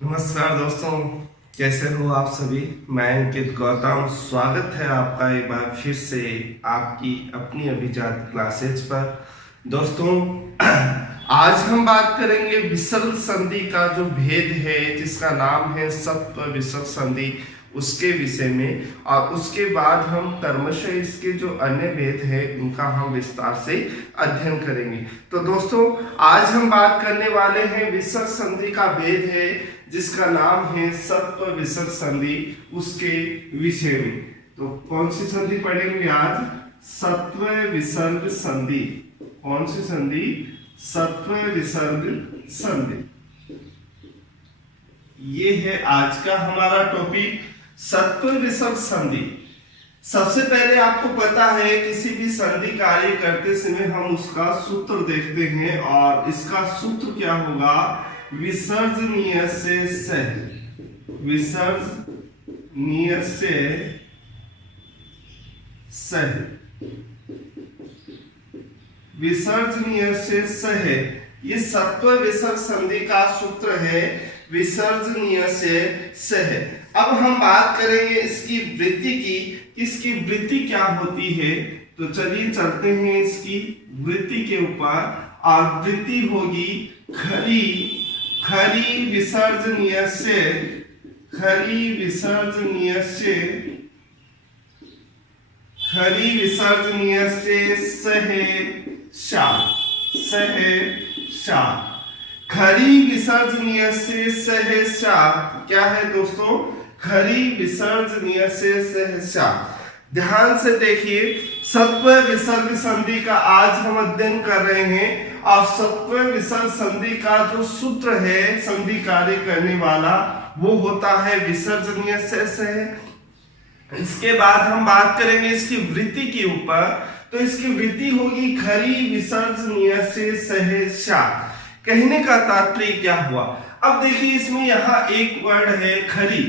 नमस्कार दोस्तों, कैसे हो आप सभी। मैं अंकित गौतम, स्वागत है आपका एक बार फिर से आपकी अपनी अभिजात क्लासेज पर। दोस्तों आज हम बात करेंगे विसर्ग संधि का जो भेद है, जिसका नाम है सत्व विसर्ग संधि, उसके विषय में। और उसके बाद हम क्रमशः इसके जो अन्य भेद है उनका हम विस्तार से अध्ययन करेंगे। तो दोस्तों आज हम बात करने वाले हैं विसर्ग संधि का भेद है, जिसका नाम है सत्व विसर्ग संधि, उसके विषय में। तो कौन सी संधि पढ़ेंगे आज? सत्व विसर्ग संधि। कौन सी संधि? सत्व विसर्ग संधि। ये है आज का हमारा टॉपिक, सत्व विसर्ग संधि। सबसे पहले आपको पता है किसी भी संधि कार्य करते समय हम उसका सूत्र देखते हैं, और इसका सूत्र क्या होगा? विसर्जनीय से सह। विसर्जनीय से सह। विसर्जनीय से सह, ये सत्व विसर्ग संधि का सूत्र है, विसर्जनीय से सह। अब हम बात करेंगे इसकी वृत्ति की, इसकी वृत्ति क्या होती है। तो चलिए चलते हैं इसकी वृत्ति के ऊपर। और वृत्ति होगी खरी खरी विसर्जनीय से, खरी विसर्जनीय से, खरी विसर्जनीय से सह शा, सह शा। खरी विसर्जनीय से सहसा क्या है दोस्तों? खरी विसर्जनीय से सहसा। ध्यान से देखिए, सत्व विसर्ग संधि का आज हम अध्ययन कर रहे हैं, और सत्व विसर्ग संधि का जो सूत्र है संधि कार्य करने वाला, वो होता है विसर्जनीय से सह। इसके बाद हम बात करेंगे इसकी वृत्ति के ऊपर। तो इसकी वृत्ति होगी खरी विसर्जनीय से सहसा। कहने का तात्पर्य क्या हुआ? अब देखिए इसमें यहाँ एक वर्ड है खरी,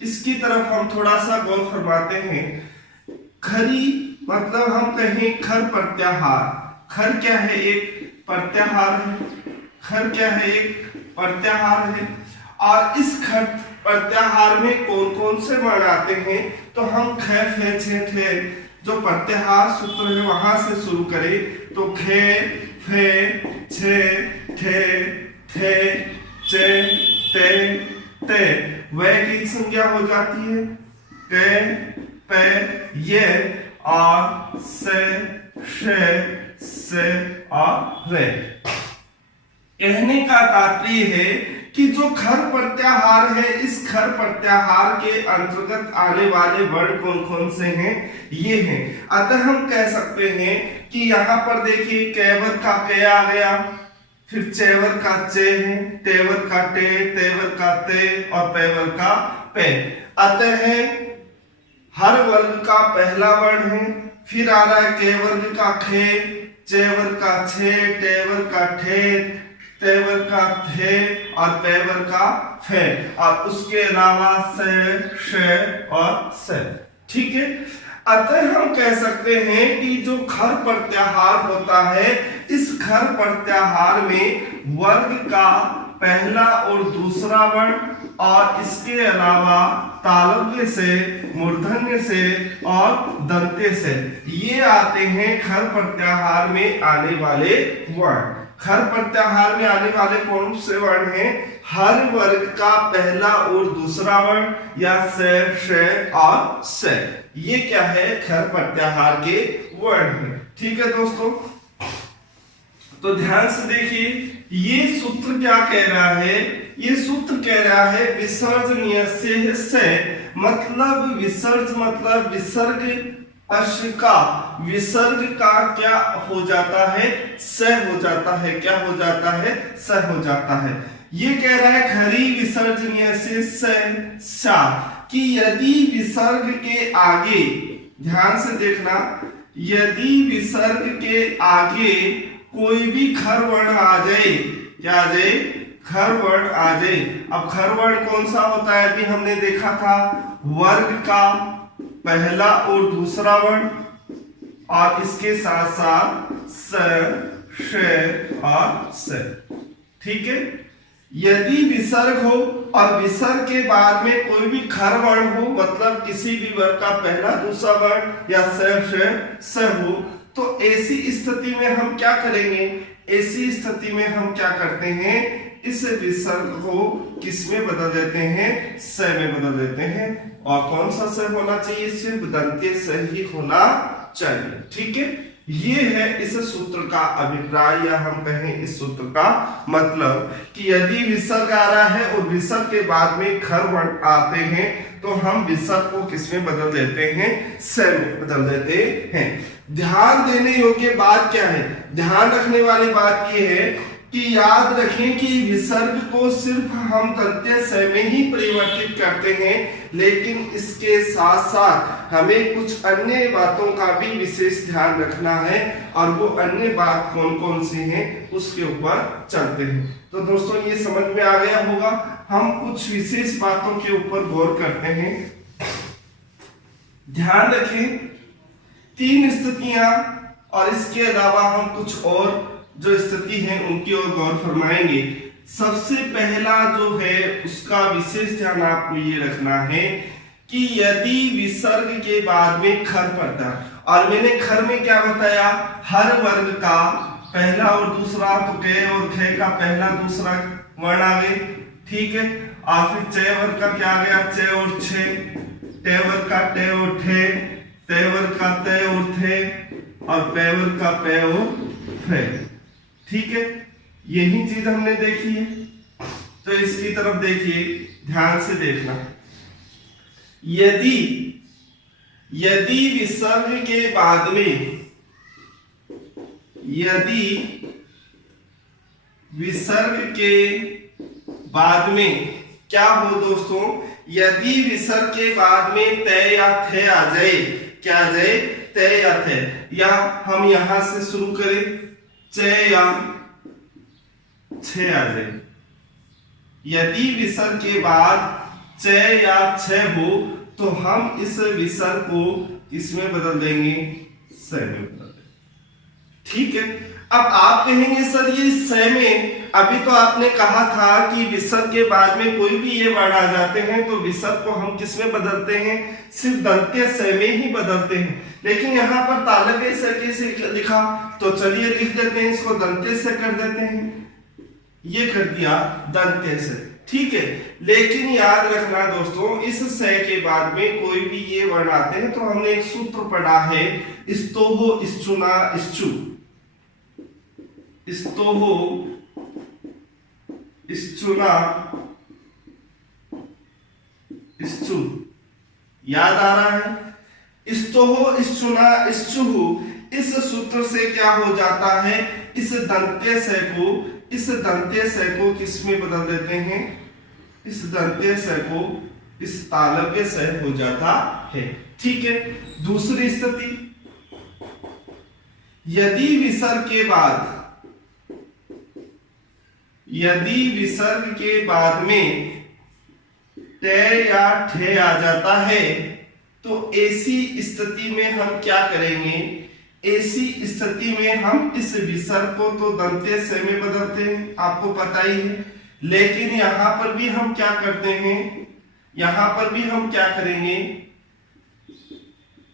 इसकी तरफ हम थोड़ा सा गौर फरमाते हैं। खरी मतलब हम कहें खर प्रत्याहार। खर क्या है? एक प्रत्याहार है। खर क्या है? एक प्रत्याहार है। और इस खर प्रत्याहार में कौन कौन से वर्ण आते हैं? तो हम ख फे छे ठे, जो प्रत्याहार सूत्र है वहां से शुरू करें तो खे फे छे ठे ठे चे ते ते, वह की संज्ञा हो जाती है के पे ये, और से और रे। कहने का तात्पर्य है कि जो खर प्रत्याहार है, इस खर प्रत्याहार के अंतर्गत आने वाले वर्ण कौन कौन से हैं? ये हैं। अतः हम कह सकते हैं कि यहाँ पर देखिए कैवर का के आ गया, फिर चेवर का चे है, तेवर का टे, तेवर का ते और पेवर का पे। अतः हर वर्ग का पहला वर्ण है। फिर आ रहा है के वर्ग का खे, चेवर का छे, टेवर का ठे, तेवर का थे और पेवर का फे, और उसके अलावा से और से। ठीक है। अतः हम कह सकते हैं कि जो खर प्रत्याहार होता है, इस खर प्रत्याहार में वर्ग का पहला और दूसरा वर्ण, और इसके अलावा तालव्य से, मूर्धन्य से और दंत्य से, ये आते हैं खर प्रत्याहार में आने वाले वर्ण। खर प्रत्याहार में आने वाले कौन से वर्ण हैं? हर वर्ग का पहला और दूसरा वर्ण, या से और से। ये क्या है? खर प्रत्याहार के वर्ण हैं। ठीक है दोस्तों, तो ध्यान से देखिए, ये सूत्र क्या कह रहा है? ये सूत्र कह रहा है विसर्जनीय से, मतलब विसर्ज मतलब विसर्ग अश्व का, विसर्ग का क्या हो जाता है? स हो जाता है। क्या हो जाता है? स हो जाता है। ये कह रहा है खरी विसर्जनीय से सा, कि यदि विसर्ग के आगे, ध्यान से देखना, यदि विसर्ग के आगे कोई भी खर वर्ण आ जाए, क्या आ जाए? खर वर्ण आ जाए। अब खर वर्ण कौन सा होता है? अभी हमने देखा था वर्ग का पहला और दूसरा वर्ण, और इसके साथ साथ स, श और स। ठीक है। यदि विसर्ग हो और विसर्ग के बाद में कोई भी खर वर्ण हो, मतलब किसी भी वर्ग का पहला दूसरा वर्ण या स हो, तो ऐसी स्थिति में हम क्या करेंगे, ऐसी स्थिति में हम क्या करते हैं, इस विसर्ग को किस में बदल देते हैं, स में बदल देते हैं। और कौन सा स होना चाहिए, सिर्फ दंत्य स ही होना चाहिए। ठीक है, ये है इस सूत्र का अभिप्राय, या हम कहें इस सूत्र का मतलब कि यदि विसर्ग आ रहा है और विसर्ग के बाद में खर वर्ण आते हैं तो हम विसर्ग को किस में बदल देते हैं, स में बदल देते हैं। ध्यान देने योग्य बात क्या है, ध्यान रखने वाली बात ये है कि याद रखें कि विसर्ग को सिर्फ हम दंत्य स में ही परिवर्तित करते हैं, लेकिन इसके साथ साथ हमें कुछ अन्य बातों का भी विशेष ध्यान रखना है, और वो अन्य बात कौन कौन सी हैं उसके ऊपर चलते हैं। तो दोस्तों ये समझ में आ गया होगा, हम कुछ विशेष बातों के ऊपर गौर करते हैं। ध्यान रखें 3 स्थितियां, और इसके अलावा हम कुछ और जो स्थिति है उनकी ओर गौर फरमाएंगे। सबसे पहला जो है उसका विशेष ध्यान आपको ये रखना है कि यदि विसर्ग के बाद में खर पड़ता, और मैंने खर में क्या बताया, हर वर्ग का पहला और दूसरा, तो क और ख का पहला दूसरा वर्ण आ गए, ठीक है। और फिर च वर्ग का क्या आ गया, च और छ, ट वर्ग का ट और ठे, त वर्ग का त और थे, और प वर्ग का प और फ। ठीक है, यही चीज हमने देखी है। तो इसकी तरफ देखिए, ध्यान से देखना। यदि विसर्ग के बाद में, यदि विसर्ग के बाद में क्या हो दोस्तों, यदि विसर्ग के बाद में त या थे आ जाए, क्या आ जाए, त या थे, या हम यहां से शुरू करें, च या छ आ जाए। यदि विसर्ग के बाद च या छ हो तो हम इस विसर्ग को किसमें बदल देंगे, स में बदल देंगे। ठीक है, अब आप कहेंगे सर ये स में, अभी तो आपने कहा था कि विसर्ग के बाद में कोई भी ये वर्ण आ जाते हैं तो विसर्ग को हम किसमें बदलते हैं, सिर्फ दंत्य स में ही बदलते हैं। लेकिन यहाँ पर तालव्य स कैसे लिखा, तो चलिए लिख देते हैं, इसको दंत्य स कर देते हैं, ये कर दिया दंत्य स। ठीक है, लेकिन याद रखना दोस्तों, इस स के बाद में कोई भी ये वर्ण आते हैं तो हमने एक सूत्र पढ़ा है, स्तोहो स्चुना स्चु, स्तोहो स्चुना स्चु, याद आ रहा है, स्तोहो स्चुना स्चुहु। इस सूत्र से क्या हो जाता है, इस दंत्य स को, इस दंत्य स को किस में बदल देते हैं, इस दंत्य स को इस तालव्य स हो जाता है। ठीक है, दूसरी स्थिति, यदि विसर्ग के बाद, यदि विसर्ग के बाद में ट या ठे आ जाता है तो ऐसी स्थिति में हम क्या करेंगे, ऐसी स्थिति में हम इस विसर्ग को तो दंत्य स में बदलते हैं, आपको पता ही है। लेकिन यहां पर भी हम क्या करते हैं, यहां पर भी हम क्या करेंगे,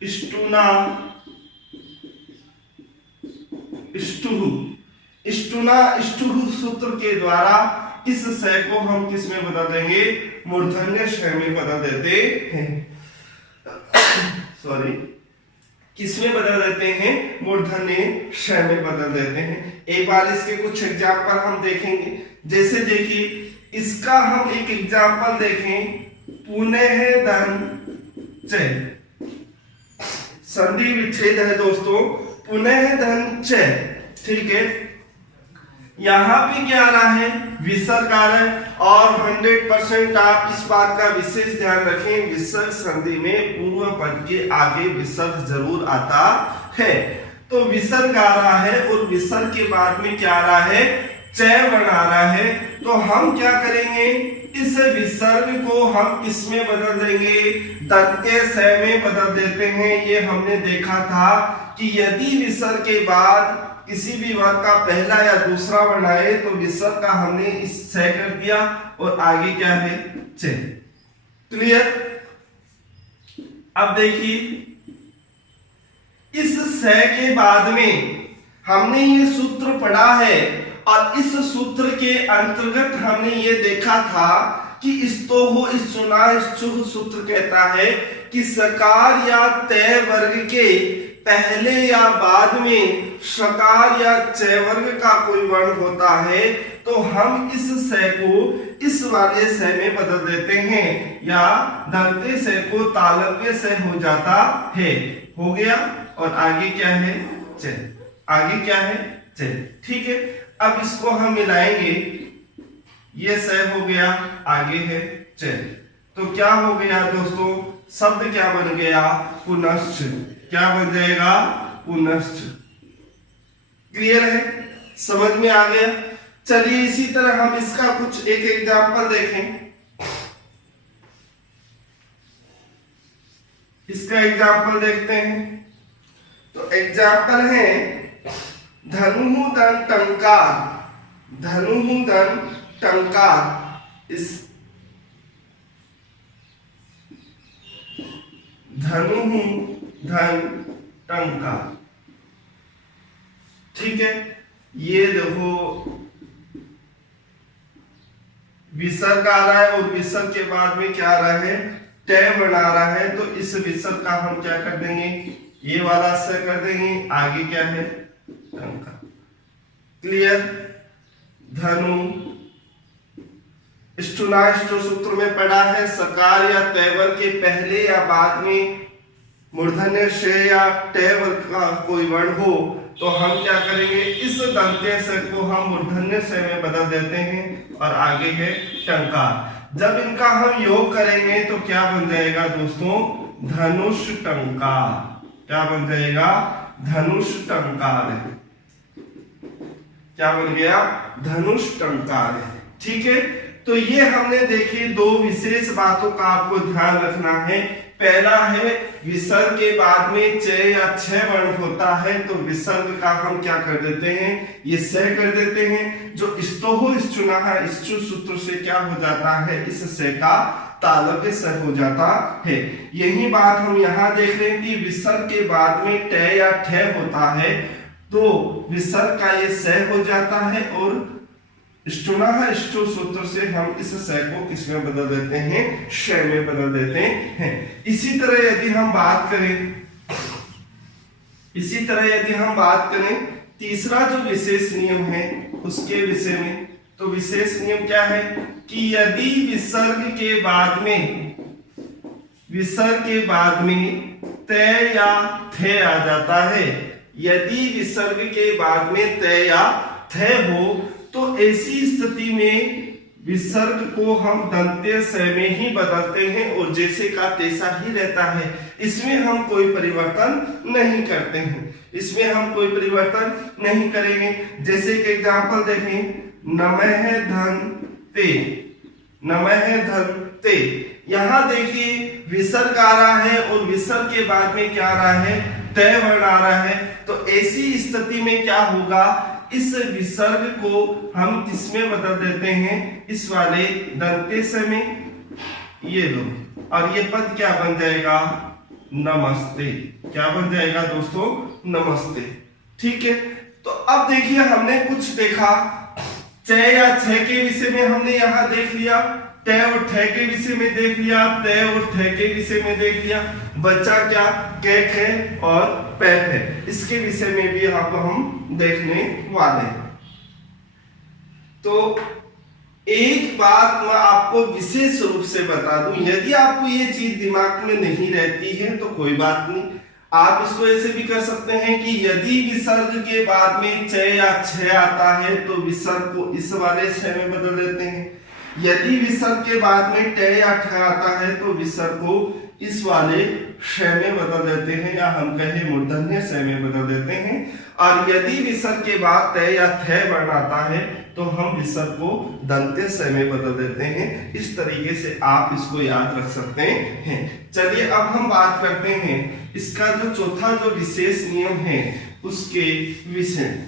स्टुना स्टुहु, स्टुना स्टुहु सूत्र के द्वारा इस स को हम किस में बदल देंगे, मूर्धन्य श में बदल देते हैं। सॉरी, किसमें बदल देते हैं, मूर्धन्य श में बदल देते हैं। एक बार इसके कुछ एग्जाम्पल हम देखेंगे। जैसे देखिए, इसका हम एक एग्जाम्पल देखें, पुनः धन च, संधि विच्छेद है दोस्तों, पुनः धन च। ठीक है, यहां पे क्या आ रहा है, विसर्ग आ रहा है, और 100% आप इस बात का विशेष ध्यान रखें, विसर्ग संधि में पूर्व पद के आगे विसर्ग जरूर आता है। तो विसर्ग आ रहा है और विसर्ग के बाद में क्या आ रहा है, च वर्ण आ रहा है। तो हम क्या करेंगे, इस विसर्ग को हम किसमें बदल देंगे, दंत्य स में बदल देते हैं। ये हमने देखा था कि यदि विसर्ग के बाद किसी भी वर्ग का पहला या दूसरा वर्ण आए तो विसर्ग का हमने इस से कर दिया और आगे क्या है चे। क्लियर। अब देखिए इस से के बाद में हमने ये सूत्र पढ़ा है और इस सूत्र के अंतर्गत हमने ये देखा था कि इस्तोह इस्तुना इस्तुह सूत्र कहता है कि सकार या तय वर्ग के पहले या बाद में शकार या चय वर्ग का कोई वर्ण होता है तो हम इस से को इस वाले से में बदल देते हैं या दंते से को तालव्य से हो जाता है। हो गया। और आगे क्या है चय। आगे क्या है चय। ठीक है। अब इसको हम मिलाएंगे। ये से हो गया, आगे है चय। तो क्या हो गया दोस्तों, शब्द क्या बन गया पुनश्च। क्या बन जाएगा पुनश्च। क्लियर है, समझ में आ गया। चलिए इसी तरह हम इसका कुछ एक एग्जाम्पल देखें। इसका एग्जाम्पल देखते हैं। तो एग्जाम्पल है धनु धन टंकार। धनु धन टंकार। इस धनु धन टंकार। ठीक है। ये देखो विसर्ग आ रहा है और विसर्ग के बाद में क्या आ रहा है टय बना रहा है। तो इस विसर्ग का हम क्या कर देंगे, ये वाला से कर देंगे। आगे क्या है टंका। क्लियर। धनु इष्टुनाष्टु सूत्र में पढ़ा है सकार या तैवर के पहले या बाद में मूर्धन्य श या टैवर का कोई वर्ण हो तो हम क्या करेंगे, इस दंते से को हम मूर्धन्य से में बदल देते हैं और आगे है टंकार। जब इनका हम योग करेंगे तो क्या बन जाएगा दोस्तों, धनुष टंकार। क्या बन जाएगा, धनुष टंकार। क्या बन गया, धनुष टंकार। ठीक है। तो ये हमने देखी दो विशेष बातों का आपको ध्यान रखना है। पहला है विसर्ग के बाद में चय या छह वर्ण होता है तो विसर्ग का हम क्या कर देते हैं, ये सह कर देते हैं। जो इस्तोह इस्तुना है इस्तु सूत्र से क्या हो जाता है, इस से का तालव्य सह हो जाता है। यही बात हम यहाँ देख रहे हैं कि विसर्ग के बाद में टय या ठय होता है तो विसर्ग का ये सह हो जाता है और इष्टुना है इष्टु सूत्र से हम इस स को किसमें बदल देते हैं, श में बदल देते हैं। इसी तरह यदि हम बात करें तीसरा जो विशेष नियम है उसके विषय में, तो विशेष नियम क्या है कि यदि विसर्ग के बाद में तय या थे आ जाता है, यदि विसर्ग के बाद में तय या थे हो तो ऐसी स्थिति में विसर्ग को हम दंत्य स में ही बदलते हैं और जैसे का तैसा ही रहता है। इसमें हम कोई परिवर्तन नहीं करते हैं, इसमें हम कोई परिवर्तन नहीं करेंगे। जैसे कि एग्जांपल देखें, नमः धन ते, नमः धन ते। यहां देखिए विसर्ग आ रहा है और विसर्ग के बाद में क्या आ रहा है, तय वर्ण आ रहा है। तो ऐसी स्थिति में क्या होगा, इस विसर्ग को हम किसमें बदल देते हैं, इस वाले दंते से में। ये लो, और ये पद क्या बन जाएगा, नमस्ते। क्या बन जाएगा दोस्तों, नमस्ते। ठीक है। तो अब देखिए हमने कुछ देखा, चय या छह के विषय में हमने यहां देख लिया, तय और ठय के विषय में देख लिया, तय और ठय के विषय में देख लिया। बचा क्या, कैक है और पैप है। इसके विषय में भी आपको हम देखने वाले हैं। तो एक बात मैं आपको विशेष रूप से बता दूं, यदि आपको ये चीज दिमाग में नहीं रहती है तो कोई बात नहीं, आप इसको ऐसे भी कर सकते हैं कि यदि विसर्ग के बाद में चय या छह आता है तो विसर्ग को इस वाले छह में बदल देते हैं। यदि विसर्ग के बाद में टय या ठ आता है तो विसर्ग को इस वाले श में बदल देते हैं या हम कहें मूर्धन्य स में बदल देते हैं। और यदि विसर्ग के बाद तय या थ वर्ण आता है तो हम विसर्ग को दंत्य स में बदल देते हैं। इस तरीके से आप इसको याद रख सकते हैं। चलिए अब हम बात करते हैं इसका जो चौथा जो विशेष नियम है उसके विषय।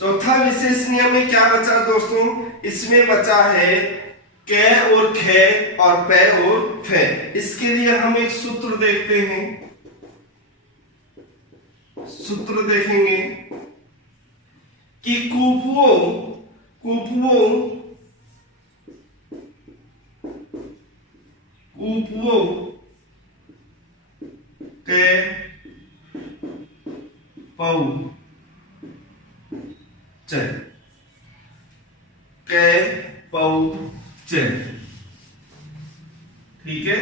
चौथा विशेष नियम में क्या बचा दोस्तों, इसमें बचा है कै और खे और पै और फे। इसके लिए हम एक सूत्र देखते हैं, सूत्र देखेंगे कि कुपुओ कुपुओ कुपुओ के पौ चे के पौ चे। ठीक है,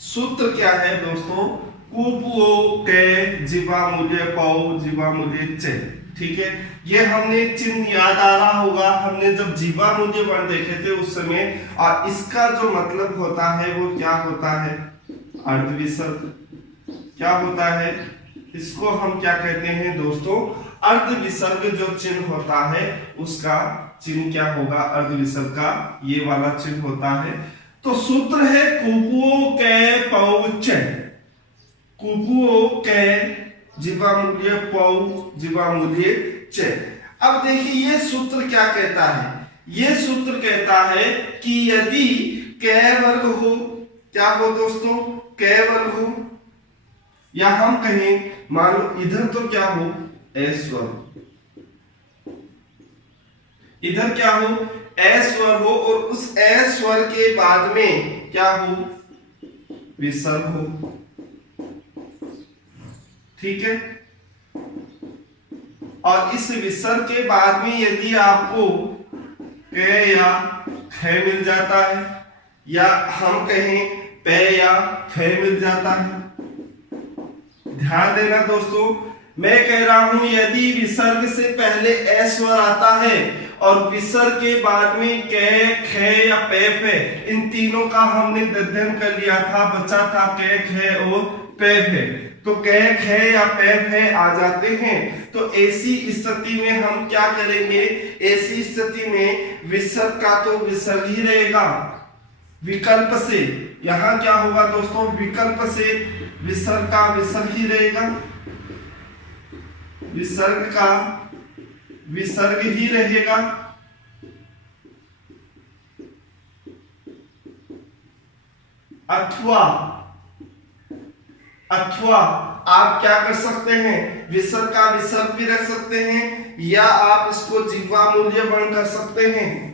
सूत्र क्या है दोस्तों, कुपुओ के जीवा मूल्य पौ जीवा मूल्य चे। ठीक है, ये हमने चिन्ह याद आ रहा होगा, हमने जब जीवा मूल्य वर्ण देखे थे उस समय। और इसका जो मतलब होता है वो क्या होता है, अर्धविसर्ग। क्या होता है, इसको हम क्या कहते हैं दोस्तों, अर्धविसर्ग। जो चिन्ह होता है उसका चिन्ह क्या होगा, अर्धविसर्ग का ये वाला चिन्ह होता है। तो सूत्र है कुपुओ के पौ चे, कुपुओ के जीवा मूल्य पौ जीवा मूल्य चे। अब देखिए ये सूत्र क्या कहता है, ये सूत्र कहता है कि यदि कै वर्ग हो, क्या हो दोस्तों, कै वर्ग हो, या हम कहें मान लो इधर तो क्या हो, एस वर्ग, इधर क्या हो, एस वर्ग हो, और उस एस वर्ग के बाद में क्या हो, विसर्ग हो। ठीक है, और इस विसर्ग के बाद में यदि आपको कै या खे मिल जाता है, या हम कहें पै या फे मिल जाता है। ध्यान देना दोस्तों, मैं कह रहा हूं यदि विसर्ग से पहले एस स्वर आता है और विसर्ग के बाद में कै खे या पे फे, इन तीनों का हमने अध्ययन कर लिया था, बचा था कै खे और पे फे। तो कै खे या पे फे आ जाते हैं। तो ऐसी स्थिति में हम क्या करेंगे, ऐसी स्थिति में विसर्ग का तो विसर्ग ही रहेगा, विकल्प से यहां क्या होगा दोस्तों, विकल्प से विसर्ग का विसर्ग ही रहेगा, विसर्ग का विसर्ग ही रहेगा। अथवा आप क्या कर सकते हैं, विसर्ग का विसर्ग भी रख सकते हैं, या आप इसको जिह्वा मूल्य वर्ण कर सकते हैं,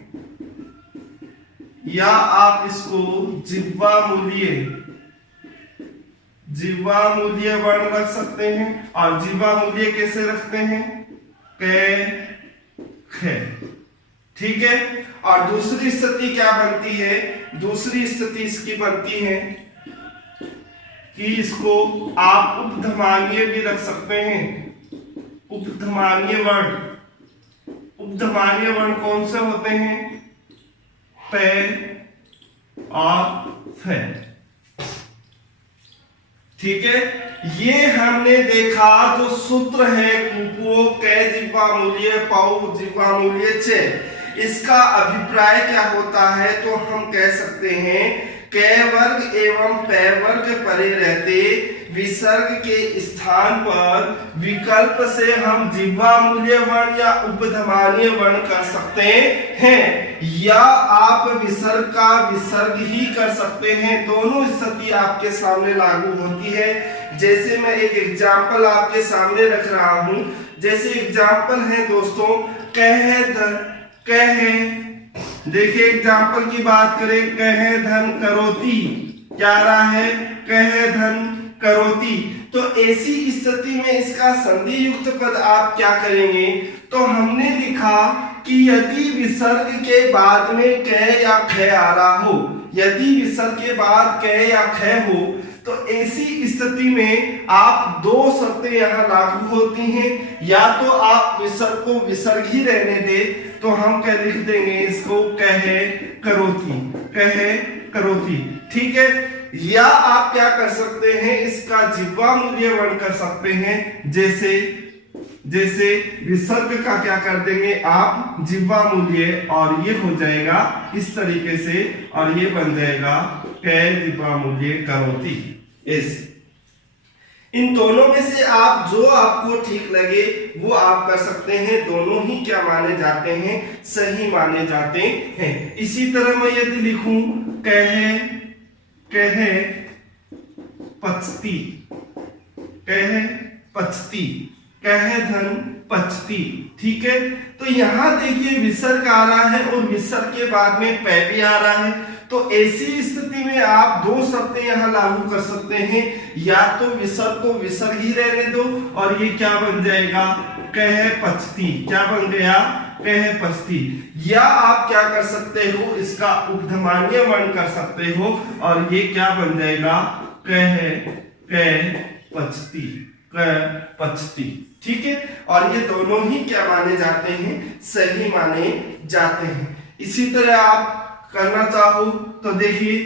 या आप इसको जिह्वा मूल्य वर्ण रख सकते हैं। और जिह्वा मूल्य कैसे रखते हैं, कै खे। ठीक है, और दूसरी स्थिति क्या बनती है, दूसरी स्थिति इसकी बनती है कि इसको आप उपधमानीय भी रख सकते हैं। उपधमानीय वर्ण, उपधमानीय वर्ण कौन से होते हैं, पे और फे। ठीक है, ये हमने देखा जो सूत्र है कुपुओ कै जिह्वा मूल्य पौ जिह्वा मूल्य चे, इसका अभिप्राय क्या होता है, तो हम कह सकते हैं कै वर्ग एवं पै वर्ग परे रहते विसर्ग के स्थान पर विकल्प से हम जिह्वा मूल्य वर्ण या उपधमानीय वर्ण कर सकते हैं, या आप विसर्ग का विसर्ग ही कर सकते हैं। दोनों स्थिति आपके सामने लागू होती है। जैसे मैं एक एग्जाम्पल आपके सामने रख रहा हूं, जैसे एग्जाम्पल है दोस्तों कहे, देखिए एग्जाम्पल की बात करें, कहे धन करोती, क्या रहा है, कहे धन करोती। तो ऐसी स्थिति में इसका संधि युक्त पद आप क्या करेंगे, तो हमने लिखा कि यदि विसर्ग के बाद में कै या खे आ रहा हो, यदि विसर्ग के बाद कै या खे हो, तो ऐसी स्थिति में आप दो शर्तें यहाँ लागू होती हैं, या तो आप विसर्ग को विसर्ग ही रहने दे, तो हम क्या लिख देंगे इसको, कहे करोती, कहे करोती। ठीक है, या आप क्या कर सकते हैं, इसका जिह्वा मूल्य वर्ण कर सकते हैं। जैसे विसर्ग का क्या कर देंगे आप, जिह्वा मूल्य, और ये हो जाएगा इस तरीके से, और ये बन जाएगा कै जिह्वा मूल्य करोती। इन दोनों में से आप जो आपको ठीक लगे वो आप कर सकते हैं। दोनों ही क्या माने जाते हैं, सही माने जाते हैं। इसी तरह मैं यदि लिखूं कहे कहे पचती, कहे पचती, कहे धन पचती, ठीक है। तो यहां देखिए विसर्ग आ रहा है और विसर्ग के बाद में पै भी आ रहा है। तो ऐसी स्थिति में आप दो शब्द यहां लागू कर सकते हैं, या तो विसर्ग को विसर्ग ही रहने दो और ये क्या बन जाएगा, कहे पचती, क्या बन गया, कहे पचती। या आप क्या कर सकते हो, इसका उपधमान्य वर्ण कर सकते हो और ये क्या बन जाएगा, कहे पचती, पचती, ठीक है। और ये दोनों ही क्या माने जाते हैं, सही माने जाते हैं। इसी तरह आप करना चाहो तो देखिए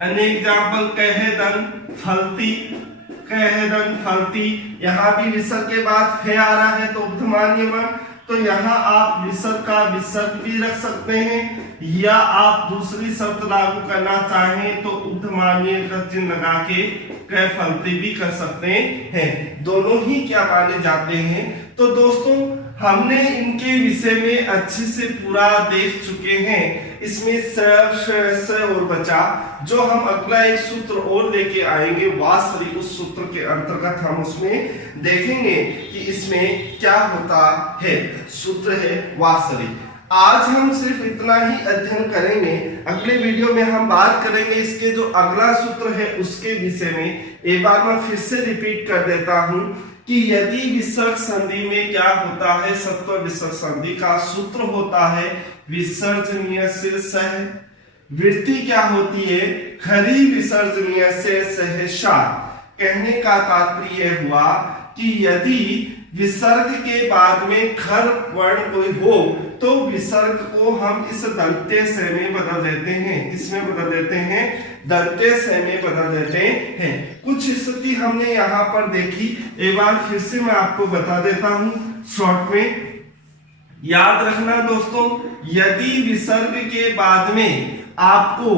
अन्य एग्जाम्पल, कहे दन फलती, कहे दन फलती। यहां भी विसर्ग के बाद फे आ रहा है तो उपधमान्य वर्ण, तो यहाँ आप विसर्ग का विसर्ग भी रख सकते हैं, या आप दूसरी शब्द लागू करना चाहें तो उपधमान्य का चिन्ह लगा के कह फलती भी कर सकते हैं। दोनों ही क्या माने जाते हैं। तो दोस्तों हमने इनके विषय में अच्छे से पूरा देख चुके हैं। इसमें स और बचा, जो हम अगला एक सूत्र और लेके आएंगे वासरी, उस सूत्र के अंतर्गत हम उसमें देखेंगे कि इसमें क्या होता है। सूत्र है वासरी। आज हम सिर्फ इतना ही अध्ययन करेंगे। अगले वीडियो में हम बात करेंगे इसके जो अगला सूत्र है उसके विषय में। एक बार मैं फिर से रिपीट कर देता हूं कि यदि विसर्ग संधि में क्या होता है, सत्व विसर्ग संधि का सूत्र होता है विसर्जनीय से सह, वृत्ति क्या होती है, खरी विसर्जनीय से सहसात। कहने का तात्पर्य हुआ कि यदि विसर्ग के बाद में खर वर्ण कोई हो तो विसर्ग को हम इस दंत्य से में बदल देते हैं। किसमें बदल देते हैं, दंत्य से में बदल देते हैं। कुछ स्थिति हमने यहाँ पर देखी, एक बार फिर से मैं आपको बता देता हूँ शॉर्ट में। याद रखना दोस्तों, यदि विसर्ग के बाद में आपको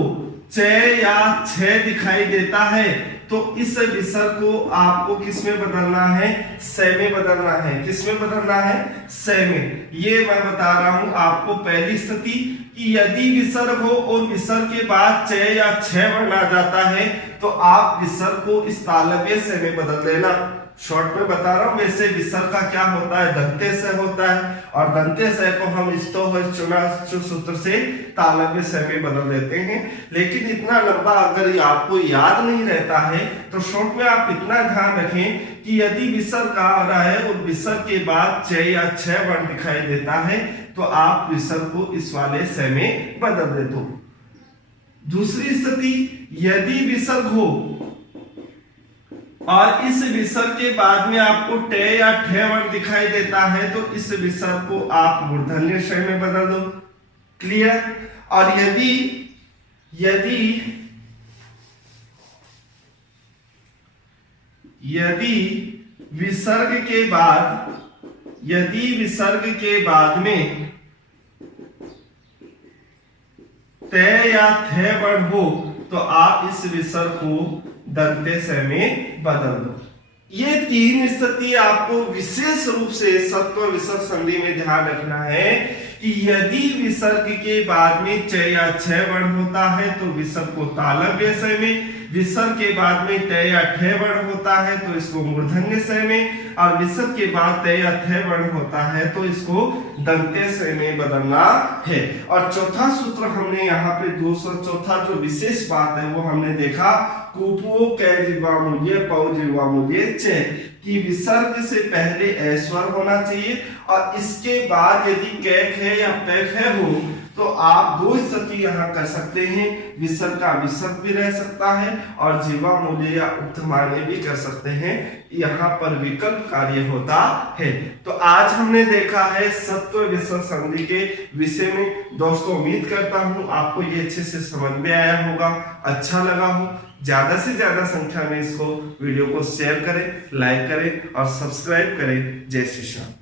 च या छ दिखाई देता है तो इस विसर्ग को आपको किसमें बदलना है, स में बदलना है। किसमें बदलना है, स में। ये मैं बता रहा हूं आपको पहली स्थिति कि यदि विसर्ग हो और विसर्ग के बाद च या छ वर्ण आ जाता है तो आप विसर्ग को इस तालव्य स में बदल देना। शॉर्ट में बता रहा हूं। वैसे विसर्ग का क्या होता है, दंत्य स होता है, और दंत्य स को हम चुना सूत्र से तालव्य स में बदल देते हैं। लेकिन इतना लंबा अगर आपको याद नहीं रहता है तो शॉर्ट में आप इतना ध्यान रखें कि यदि विसर्ग आ रहा है और विसर्ग के बाद च या छ वर्ण दिखाई देता है तो आप विसर्ग को इस वाले स में बदल दे दो। दूसरी स्थिति, यदि विसर्ग हो और इस विसर्ग के बाद में आपको ट या ठ वर्ण दिखाई देता है तो इस विसर्ग को आप मूर्धन्य श में बदल दो। क्लियर। और यदि विसर्ग के बाद में त या थ वर्ण हो तो आप इस विसर्ग को दंत्य स में बदल दो। ये तीन स्थिति आपको विशेष रूप से सत्व विसर्ग संधि में ध्यान रखना है कि यदि विसर्ग के बाद में च या छ वर्ण होता है तो विसर्ग को तालव्य स में, विसर्ग के बाद में ट या ठ वर्ण होता है तो इसको मूर्धन्य स में, और विसर्ग के बाद त या थ वर्ण होता है तो इसको दंत्य स में बदलना है। और चौथा सूत्र हमने यहाँ पे चौथा जो विशेष बात है वो हमने देखा, कुपो कै जिह्वा मूल्य पौ जिह्वा मूल्य च, कि विसर्ग से पहले ऐश्वर होना चाहिए और इसके बाद यदि कैक है या पैक है हो तो आप दो स्थिति यहाँ कर सकते हैं। विसर्ग का विसर्ग भी रह सकता है और जिह्वा मूल्य या उपधमान्य भी कर सकते हैं। यहाँ पर विकल्प कार्य होता है। तो आज हमने देखा है सत्व विसर्ग संधि के विषय में। दोस्तों उम्मीद करता हूँ आपको ये अच्छे से समझ में आया होगा, अच्छा लगा हो। ज्यादा से ज्यादा संख्या में इसको वीडियो को शेयर करें, लाइक करें और सब्सक्राइब करें। जय श्री श्याम।